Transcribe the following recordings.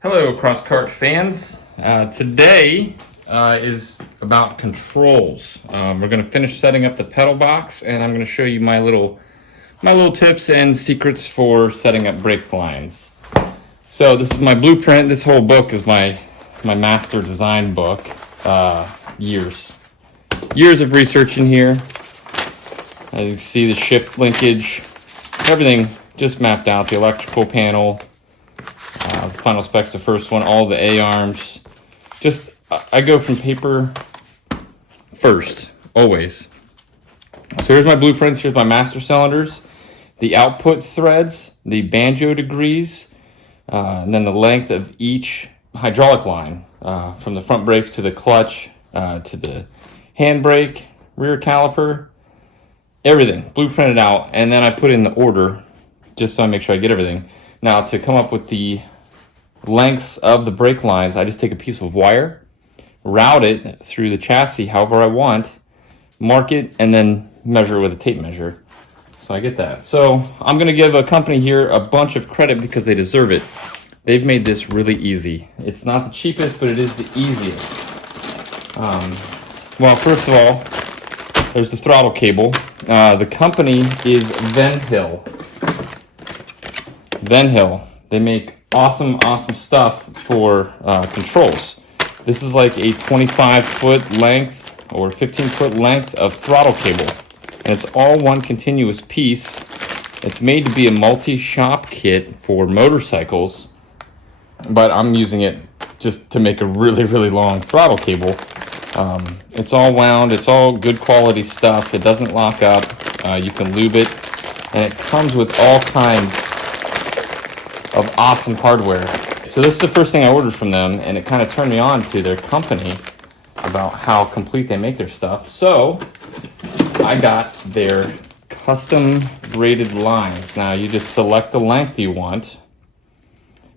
Hello, Crosskart fans. Today is about controls. We're going to finish setting up the pedal box, and I'm going to show you my little tips and secrets for setting up brake lines. So this is my blueprint. This whole book is my master design book. Years of research in here. As you can see, the shift linkage, everything just mapped out. The electrical panel. The final specs, the first one, all the A-arms. I go from paper first, always. So here's my blueprints, here's my master cylinders, the output threads, the banjo degrees, and then the length of each hydraulic line, from the front brakes to the clutch, to the handbrake, rear caliper, everything, blueprinted out, and then I put in the order, just so I make sure I get everything. Now, to come up with the lengths of the brake lines, I just take a piece of wire, route it through the chassis however I want, mark it, and then measure with a tape measure. So I get that. So I'm going to give a company here a bunch of credit because they deserve it. They've made this really easy. It's not the cheapest, but it is the easiest. Well, first of all, there's the throttle cable. The company is Venhill. They make awesome stuff for controls. This is like a 25-foot length or 15-foot length of throttle cable, and it's all one continuous piece. It's made to be a multi-shop kit for motorcycles, but I'm using it just to make a really long throttle cable. It's all wound, it's all good quality stuff. It doesn't lock up. You can lube it, and it comes with all kinds of awesome hardware. So this is the first thing I ordered from them, and it kind of turned me on to their company about how complete they make their stuff. So I got their custom braided lines. Now you just select the length you want,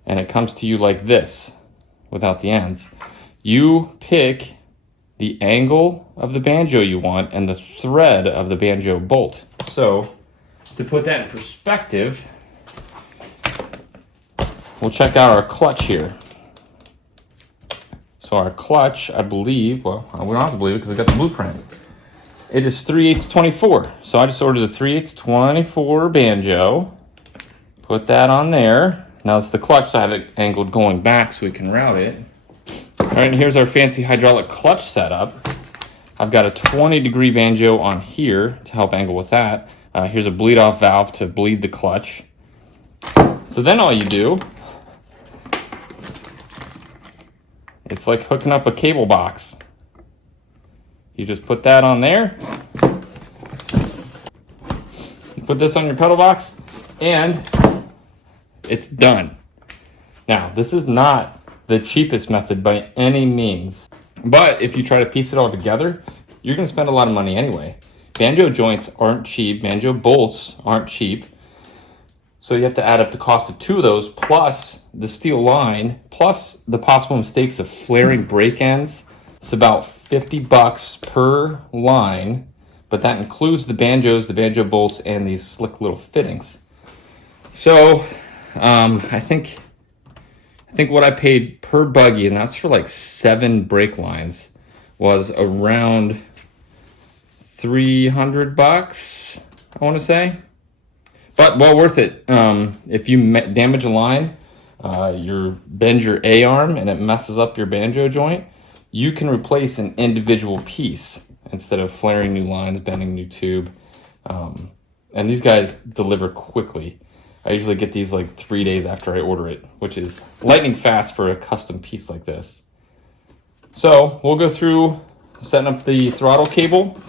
and it comes to you like this without the ends. You pick the angle of the banjo you want and the thread of the banjo bolt. So to put that in perspective, we'll check out our clutch here. So our clutch, I believe, well, we don't have to believe it because I got the blueprint. It is 3/8 24. So I just ordered the 3/8 24 banjo. Put that on there. Now it's the clutch, so I have it angled going back so we can route it. All right, and here's our fancy hydraulic clutch setup. I've got a 20-degree banjo on here to help angle with that. Here's a bleed-off valve to bleed the clutch. So then all you do, it's like hooking up a cable box. You just put that on there. You put this on your pedal box, and it's done. Now, this is not the cheapest method by any means, but if you try to piece it all together, you're going to spend a lot of money anyway. Banjo joints aren't cheap. Banjo bolts aren't cheap. So you have to add up the cost of two of those, plus the steel line, plus the possible mistakes of flaring brake ends. It's about $50 per line, but that includes the banjos, the banjo bolts, and these slick little fittings. So I think what I paid per buggy, and that's for like 7 brake lines, was around $300, I want to say. But well worth it. If you damage a line, you bend your A-arm and it messes up your banjo joint, you can replace an individual piece instead of flaring new lines, bending new tube. And these guys deliver quickly. I usually get these like 3 days after I order it, which is lightning fast for a custom piece like this. So we'll go through setting up the throttle cable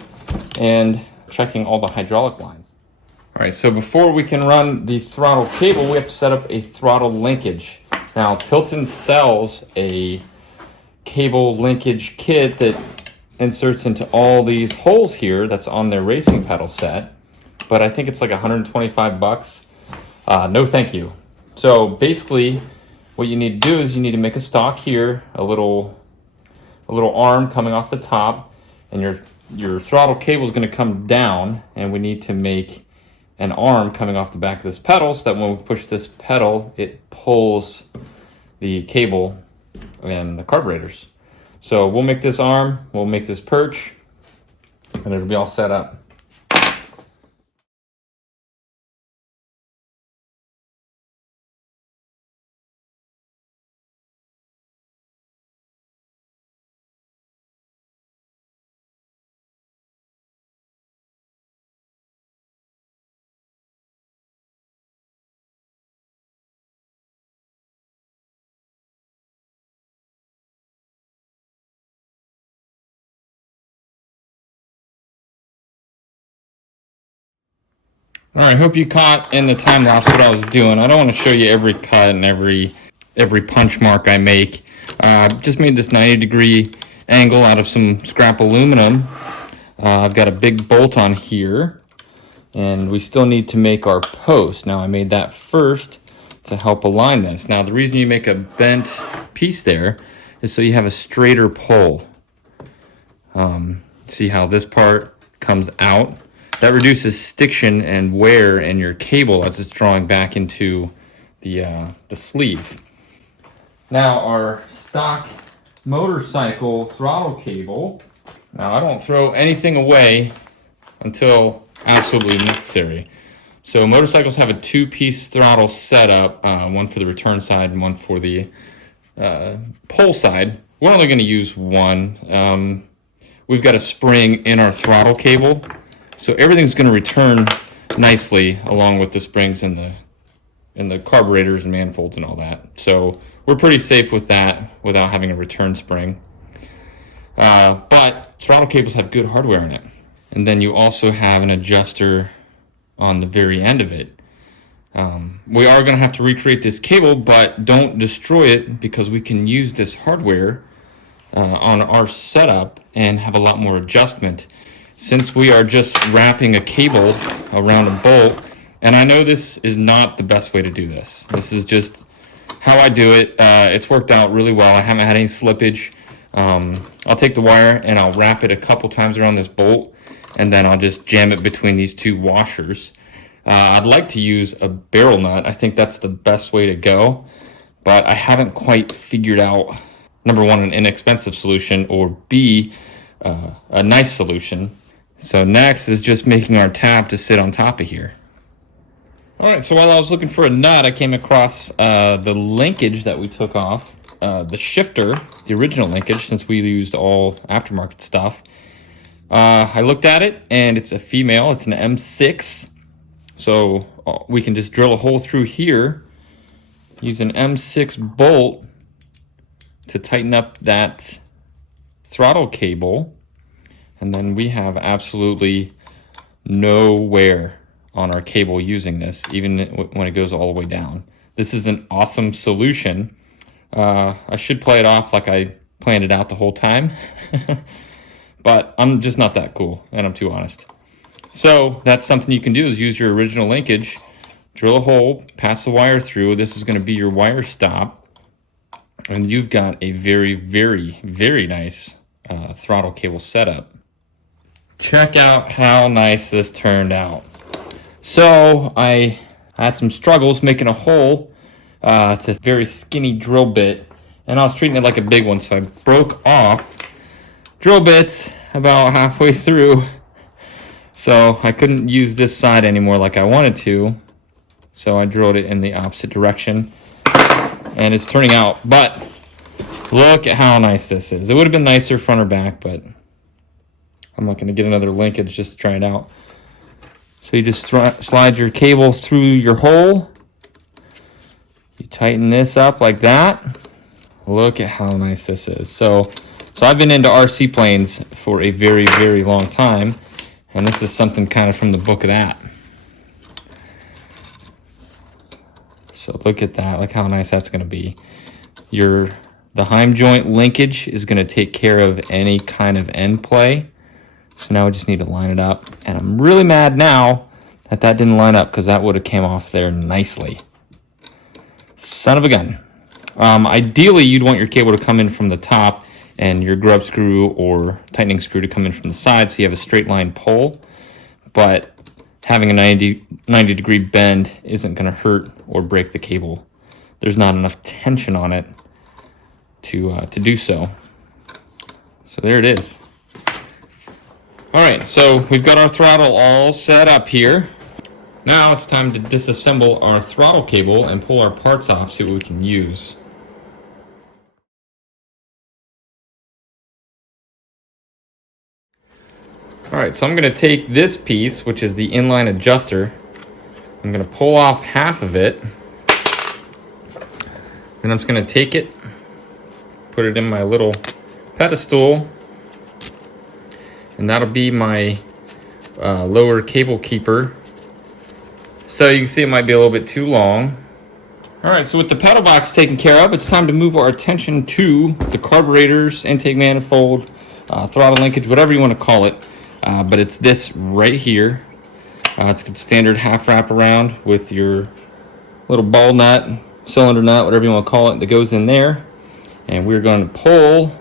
and checking all the hydraulic lines. All right, so before we can run the throttle cable, we have to set up a throttle linkage. Now, Tilton sells a cable linkage kit that inserts into all these holes here that's on their racing pedal set, but I think it's like 125 bucks. No thank you. So basically, what you need to do is you need to make a stock here, a little arm coming off the top, and your throttle cable is going to come down, and we need to make an arm coming off the back of this pedal so that when we push this pedal, it pulls the cable and the carburetors. So we'll make this arm, we'll make this perch, and it'll be all set up. All right, hope you caught in the time lapse what I was doing. I don't want to show you every cut and every punch mark I make. Just made this 90-degree angle out of some scrap aluminum. I've got a big bolt on here, and we still need to make our post. Now I made that first to help align this. Now the reason you make a bent piece there is so you have a straighter pole. See how this part comes out? That reduces stiction and wear in your cable as it's drawing back into the sleeve. Now our stock motorcycle throttle cable. Now I don't throw anything away until absolutely necessary. So motorcycles have a 2-piece throttle setup, one for the return side and one for the pull side. We're only going to use one. We've got a spring in our throttle cable. So everything's going to return nicely along with the springs and the carburetors and manifolds and all that. So we're pretty safe with that without having a return spring. But throttle cables have good hardware in it. And then you also have an adjuster on the very end of it. We are going to have to recreate this cable, but don't destroy it because we can use this hardware on our setup and have a lot more adjustment. Since we are just wrapping a cable around a bolt, and I know this is not the best way to do this. This is just how I do it. It's worked out really well. I haven't had any slippage. I'll take the wire and I'll wrap it a couple times around this bolt, and then I'll just jam it between these two washers. I'd like to use a barrel nut. I think that's the best way to go, but I haven't quite figured out, number one, an inexpensive solution, or B, a nice solution. So next is just making our tab to sit on top of here. All right, so while I was looking for a nut, I came across the linkage that we took off, the shifter, the original linkage, since we used all aftermarket stuff. I looked at it, and it's a female. It's an M6. So we can just drill a hole through here, use an M6 bolt to tighten up that throttle cable, and then we have absolutely no wear on our cable using this, even when it goes all the way down. This is an awesome solution. I should play it off like I planned it out the whole time, but I'm just not that cool, and I'm too honest. So that's something you can do, is use your original linkage, drill a hole, pass the wire through. This is going to be your wire stop, and you've got a very, very, very nice throttle cable setup. Check out how nice this turned out. So I had some struggles making a hole. It's a very skinny drill bit, and I was treating it like a big one, so I broke off drill bits about halfway through. So I couldn't use this side anymore like I wanted to, so I drilled it in the opposite direction, and it's turning out. But look at how nice this is. It would have been nicer front or back, but I'm not going to get another linkage just to try it out. So you just slide your cable through your hole. You tighten this up like that. Look at how nice this is. So I've been into RC planes for a very, very long time, and this is something kind of from the book of that. So look at that. Look how nice that's going to be. The heim joint linkage is going to take care of any kind of end play. So now we just need to line it up. And I'm really mad now that didn't line up, because that would have came off there nicely. Son of a gun. Ideally, you'd want your cable to come in from the top and your grub screw or tightening screw to come in from the side, so you have a straight line pull. But having a 90 degree bend isn't going to hurt or break the cable there's not enough tension on it to do so. So there it is. All right, so we've got our throttle all set up here. Now it's time to disassemble our throttle cable and pull our parts off, see what we can use. All right, so I'm gonna take this piece, which is the inline adjuster. I'm gonna pull off half of it. Then I'm just gonna take it, put it in my little pedestal, and that'll be my lower cable keeper. So you can see it might be a little bit too long. All right, so with the pedal box taken care of, it's time to move our attention to the carburetors, intake manifold, throttle linkage, whatever you want to call it. But it's this right here. It's a standard half wrap around with your little ball nut, cylinder nut, whatever you want to call it, that goes in there. And we're going to pull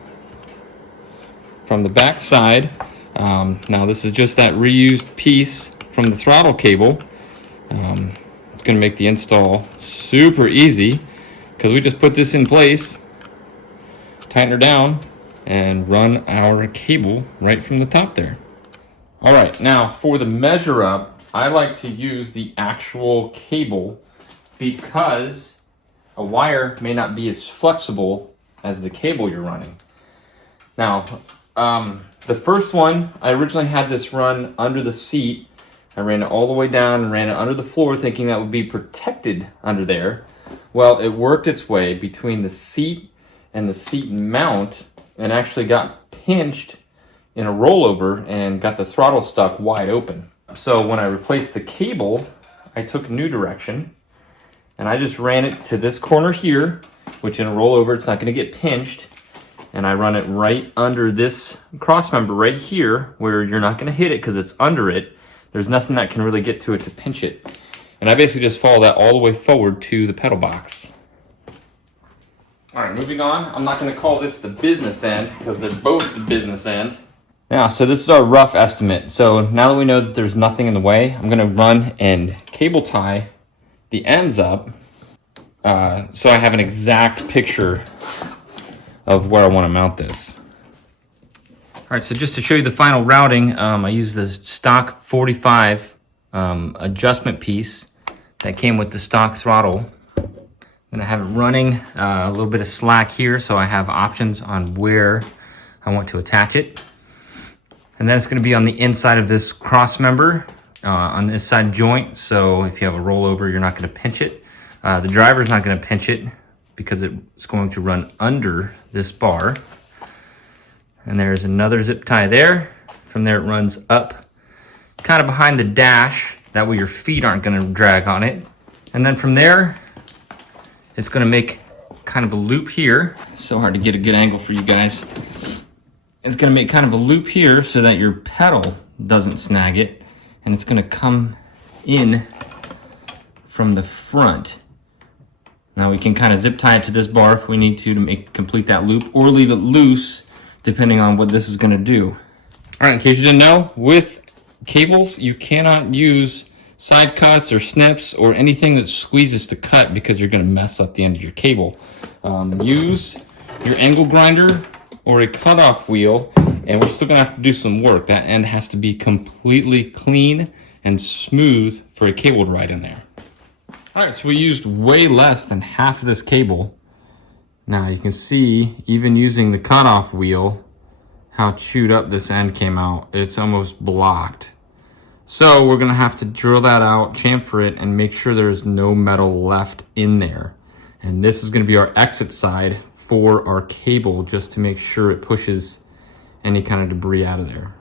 from the back side. Now this is just that reused piece from the throttle cable. It's going to make the install super easy because we just put this in place, tighten her down, and run our cable right from the top there. All right, now for the measure up, I like to use the actual cable because a wire may not be as flexible as the cable you're running. Now, the first one, I originally had this run under the seat. I ran it all the way down and ran it under the floor thinking that would be protected under there. Well, it worked its way between the seat and the seat mount and actually got pinched in a rollover and got the throttle stuck wide open. So when I replaced the cable, I took a new direction and I just ran it to this corner here, which in a rollover it's not going to get pinched, and I run it right under this cross member right here where you're not going to hit it because it's under it. There's nothing that can really get to it to pinch it. And I basically just follow that all the way forward to the pedal box. All right, moving on. I'm not going to call this the business end because they're both the business end. Now, so this is our rough estimate. So now that we know that there's nothing in the way, I'm going to run and cable tie the ends up so I have an exact picture of where I want to mount this. All right, so just to show you the final routing, I use this stock 45 adjustment piece that came with the stock throttle. I'm gonna have it running a little bit of slack here so I have options on where I want to attach it. And then it's gonna be on the inside of this cross member on this side joint, so if you have a rollover, you're not gonna pinch it. The driver's not gonna pinch it because it's going to run under this bar. And there's another zip tie there. From there it runs up kind of behind the dash. That way your feet aren't gonna drag on it. And then from there, it's gonna make kind of a loop here. It's so hard to get a good angle for you guys. It's gonna make kind of a loop here so that your pedal doesn't snag it. And it's gonna come in from the front. Now we can kind of zip tie it to this bar if we need to complete that loop, or leave it loose depending on what this is going to do. All right, in case you didn't know, with cables, you cannot use side cuts or snips or anything that squeezes to cut because you're going to mess up the end of your cable. Use your angle grinder or a cutoff wheel, and we're still going to have to do some work. That end has to be completely clean and smooth for a cable to ride in there. All right, so we used way less than half of this cable. Now you can see, even using the cutoff wheel, how chewed up this end came out. It's almost blocked. So we're gonna have to drill that out, chamfer it, and make sure there's no metal left in there. And this is gonna be our exit side for our cable, just to make sure it pushes any kind of debris out of there.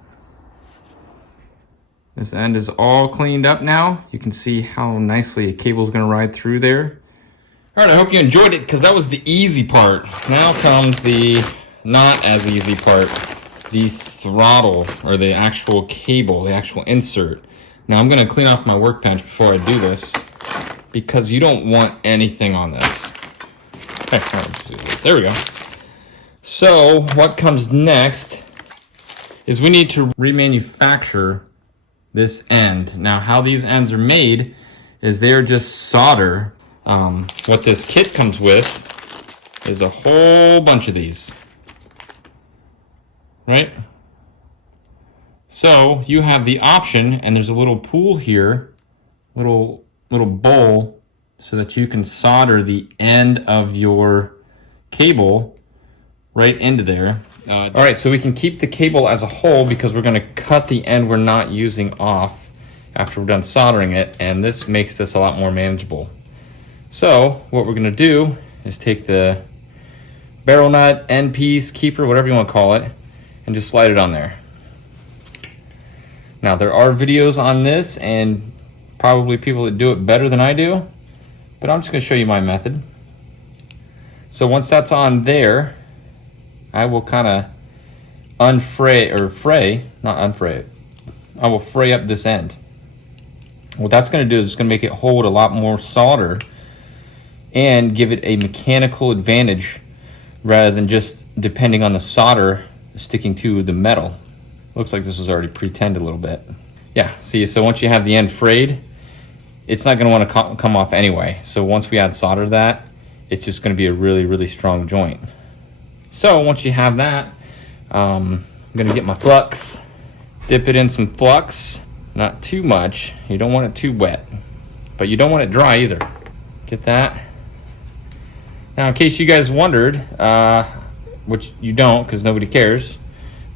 This end is all cleaned up now. You can see how nicely a cable is gonna ride through there. All right, I hope you enjoyed it because that was the easy part. Now comes the not as easy part, the throttle, or the actual cable, the actual insert. Now I'm gonna clean off my workbench before I do this because you don't want anything on this. Okay, let's do this. There we go. So what comes next is we need to remanufacture this end. Now how these ends are made is they're just solder What this kit comes with is a whole bunch of these, right? So you have the option, and there's a little pool here, little bowl, so that you can solder the end of your cable right into there. All right, so we can keep the cable as a whole because we're going to cut the end we're not using off after we're done soldering it, and this makes this a lot more manageable. So what we're going to do is take the barrel nut, end piece, keeper, whatever you want to call it, and just slide it on there. Now there are videos on this and probably people that do it better than I do, but I'm just going to show you my method. So once that's on there, I will kind of I will fray up this end. What that's going to do is it's going to make it hold a lot more solder and give it a mechanical advantage rather than just depending on the solder sticking to the metal. Looks like this was already pre-tenned a little bit. Yeah, see, so once you have the end frayed, it's not going to want to come off anyway. So once we add solder to that, it's just going to be a really, really strong joint. So once you have that, I'm going to get my flux, dip it in some flux, not too much. You don't want it too wet, but you don't want it dry either. Get that. Now, in case you guys wondered, which you don't because nobody cares,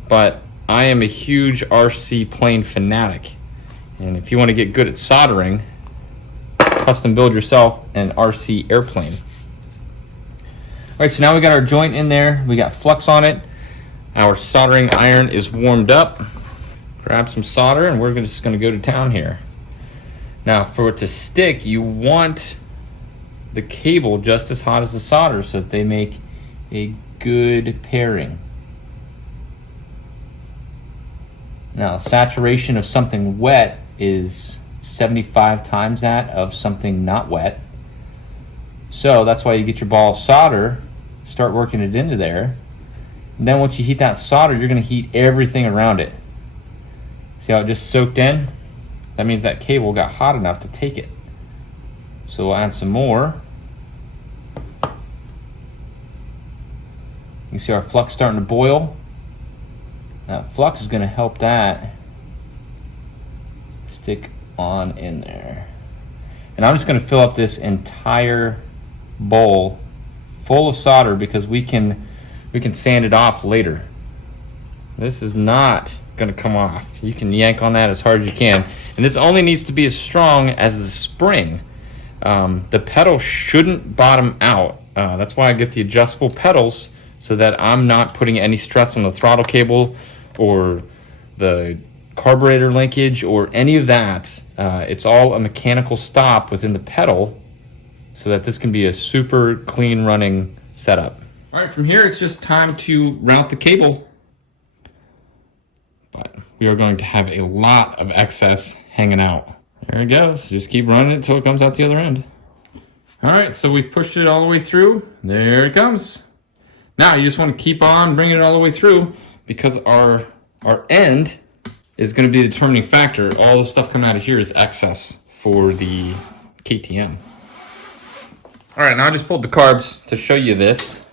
but I am a huge RC plane fanatic. And if you want to get good at soldering, custom build yourself an RC airplane. All right, so now we got our joint in there. We got flux on it. Our soldering iron is warmed up. Grab some solder and we're just going to go to town here. Now, for it to stick, you want the cable just as hot as the solder so that they make a good pairing. Now, saturation of something wet is 75 times that of something not wet. So that's why you get your ball of solder, start working it into there. And then once you heat that solder, you're going to heat everything around it. See how it just soaked in? That means that cable got hot enough to take it. So we'll add some more. You see our flux starting to boil. That flux is going to help that stick on in there. And I'm just going to fill up this entire bowl full of solder because we can sand it off later. This is not going to come off. You can yank on that as hard as you can, and this only needs to be as strong as the spring. The pedal shouldn't bottom out. That's why I get the adjustable pedals so that I'm not putting any stress on the throttle cable or the carburetor linkage or any of that. It's all a mechanical stop within the pedal so that this can be a super clean running setup. All right, from here it's just time to route the cable. But we are going to have a lot of excess hanging out. There it goes. Just keep running it until it comes out the other end. All right, so we've pushed it all the way through. There it comes. Now you just want to keep on bringing it all the way through because our end is going to be the determining factor. All the stuff coming out of here is excess for the KTM. All right, now I just pulled the carbs to show you this.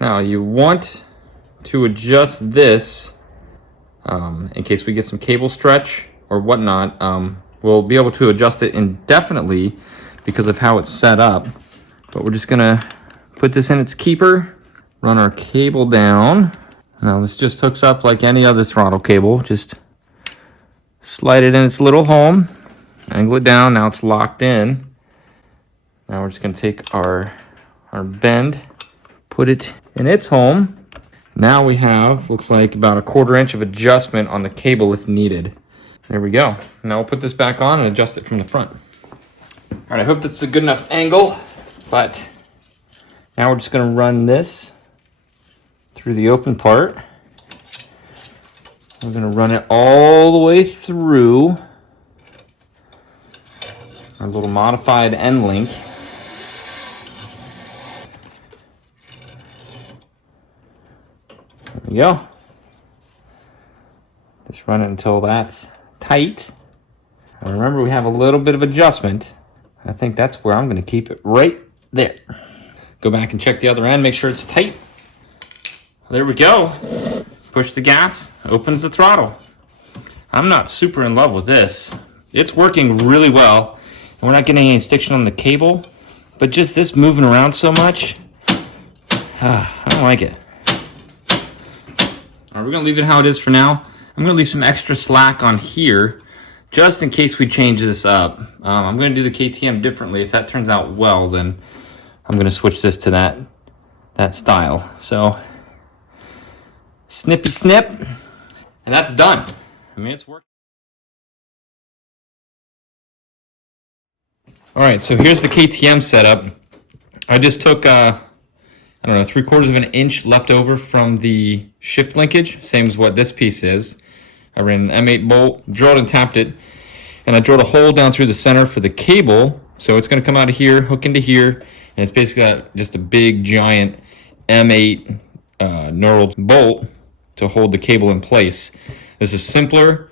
Now you want to adjust this in case we get some cable stretch or whatnot. We'll be able to adjust it indefinitely because of how it's set up. But we're just gonna put this in its keeper, run our cable down. Now this just hooks up like any other throttle cable. Just slide it in its little home, angle it down. Now it's locked in. Now we're just gonna take our bend, put it in its home. Now we have, looks like about a 1/4 inch of adjustment on the cable if needed. There we go. Now we'll put this back on and adjust it from the front. All right, I hope that's a good enough angle, but now we're just gonna run this through the open part. We're gonna run it all the way through our little modified end link. There we go. Just run it until that's tight. And remember, we have a little bit of adjustment I think that's where I'm going to keep it, right there. Go back and check the other end, make sure it's tight. There we go. Push the gas, opens the throttle. I'm not super in love with this. It's working really well, and we're not getting any stiction on the cable, but just this moving around so much, I don't like it. All right, we're gonna leave it how it is for now. I'm gonna leave some extra slack on here, just in case we change this up. I'm gonna do the KTM differently. If that turns out well, then I'm gonna switch this to that style. So, snippy snip, and that's done. I mean, it's working. All right, so here's the KTM setup. I just took, I don't know, 3/4 of an inch left over from the shift linkage, same as what this piece is. I ran an M8 bolt, drilled and tapped it, and I drilled a hole down through the center for the cable. So it's gonna come out of here, hook into here, and it's basically got just a big, giant M8 knurled bolt to hold the cable in place. This is simpler.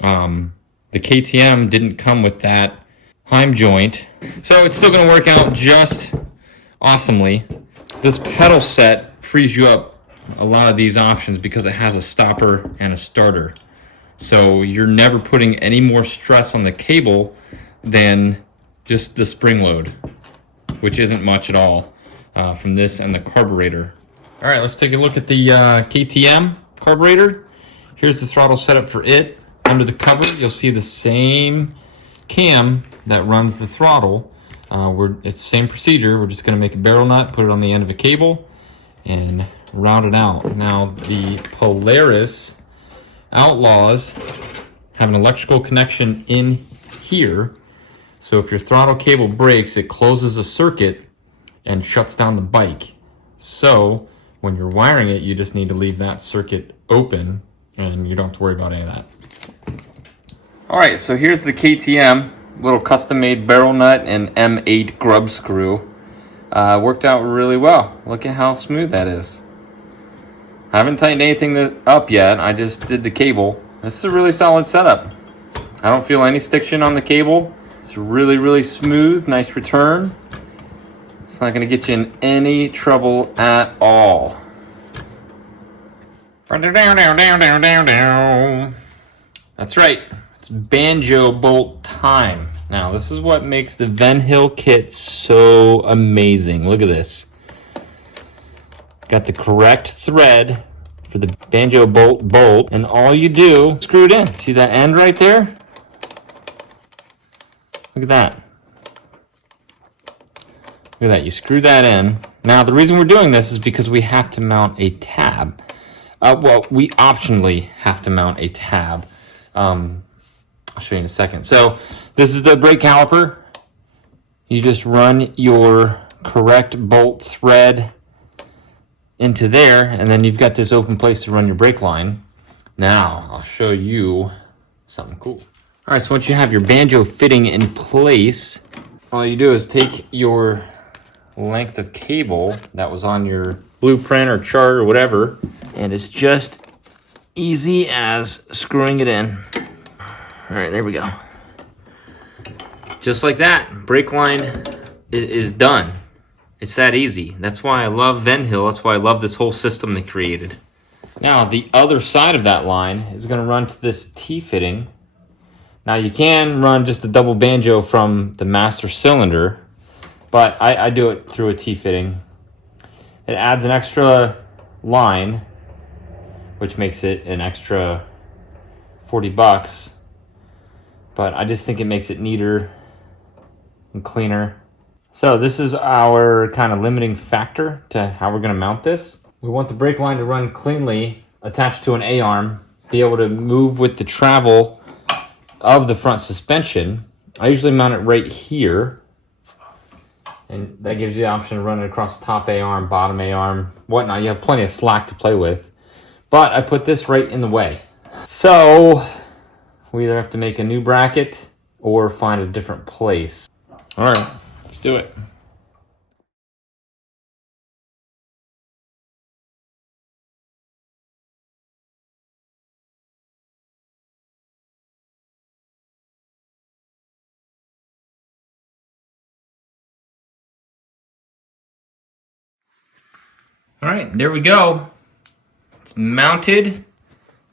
The KTM didn't come with that Heim joint, so it's still going to work out just awesomely. This pedal set frees you up a lot of these options because it has a stopper and a starter. So you're never putting any more stress on the cable than just the spring load, which isn't much at all from this and the carburetor. All right, let's take a look at the KTM carburetor. Here's the throttle setup for it. Under the cover, you'll see the same cam that runs the throttle. It's the same procedure. We're just going to make a barrel nut, put it on the end of a cable, and round it out. Now, the Polaris Outlaws have an electrical connection in here. So if your throttle cable breaks, it closes a circuit and shuts down the bike. So when you're wiring it, you just need to leave that circuit open and you don't have to worry about any of that. All right, so here's the KTM, little custom-made barrel nut and M8 grub screw. Worked out really well. Look at how smooth that is. I haven't tightened anything up yet. I just did the cable. This is a really solid setup. I don't feel any stiction on the cable. It's really, really smooth, nice return. It's not gonna get you in any trouble at all. That's right. It's banjo bolt time. Now, this is what makes the Venhill kit so amazing. Look at this. Got the correct thread for the banjo bolt, and all you do, screw it in. See that end right there? Look at that. Look at that, you screw that in. Now, the reason we're doing this is because we have to mount a tab. Well, we optionally have to mount a tab. I'll show you in a second. So this is the brake caliper. You just run your correct bolt thread into there, and then you've got this open place to run your brake line. Now, I'll show you something cool. All right, so once you have your banjo fitting in place, all you do is take your length of cable that was on your blueprint or chart or whatever, and it's just easy as screwing it in. All right, there we go. Just like that, brake line is done. It's that easy. That's why I love Venhill. That's why I love this whole system they created. Now, the other side of that line is going to run to this T-fitting. Now, you can run just a double banjo from the master cylinder, but I do it through a T-fitting. It adds an extra line, which makes it an extra $40. But I just think it makes it neater and cleaner. So this is our kind of limiting factor to how we're going to mount this. We want the brake line to run cleanly, attached to an A-arm, be able to move with the travel of the front suspension. I usually mount it right here, and that gives you the option of running across top A-arm, bottom A-arm, whatnot. You have plenty of slack to play with. But I put this right in the way. So we either have to make a new bracket or find a different place. All right, let's do it. All right, there we go. It's mounted.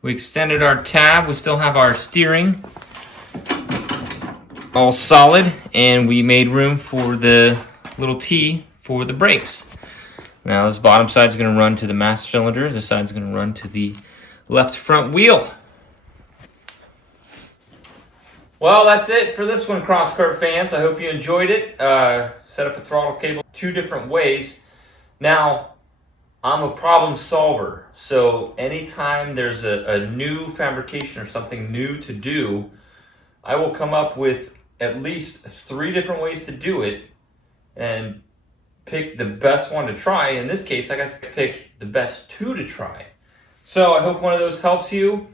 We extended our tab. We still have our steering all solid, and we made room for the little T for the brakes. Now this bottom side is going to run to the master cylinder. This side is going to run to the left front wheel. Well, that's it for this one, Crosskart fans. I hope you enjoyed it. Set up a throttle cable 2 different ways. Now, I'm a problem solver, so anytime there's a new fabrication or something new to do, I will come up with at least 3 different ways to do it and pick the best one to try. In this case, I got to pick the best 2 to try. So I hope one of those helps you.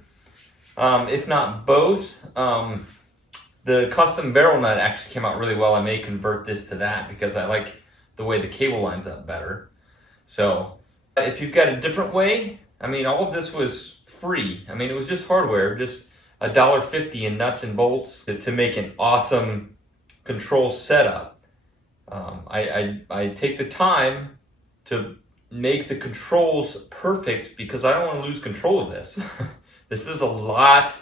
If not both, the custom barrel nut actually came out really well. I may convert this to that because I like the way the cable lines up better. So if you've got a different way, I mean, all of this was free. I mean, it was just hardware, just $1.50 in nuts and bolts to make an awesome control setup. I take the time to make the controls perfect because I don't want to lose control of this. This is a lot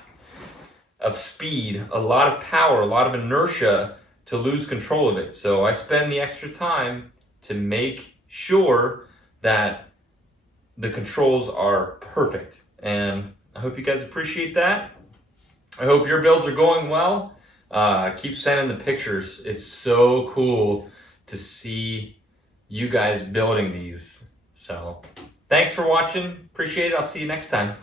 of speed, a lot of power, a lot of inertia to lose control of it. So I spend the extra time to make sure that the controls are perfect. And I hope you guys appreciate that. I hope your builds are going well. Keep sending the pictures. It's so cool to see you guys building these. So thanks for watching. Appreciate it. I'll see you next time.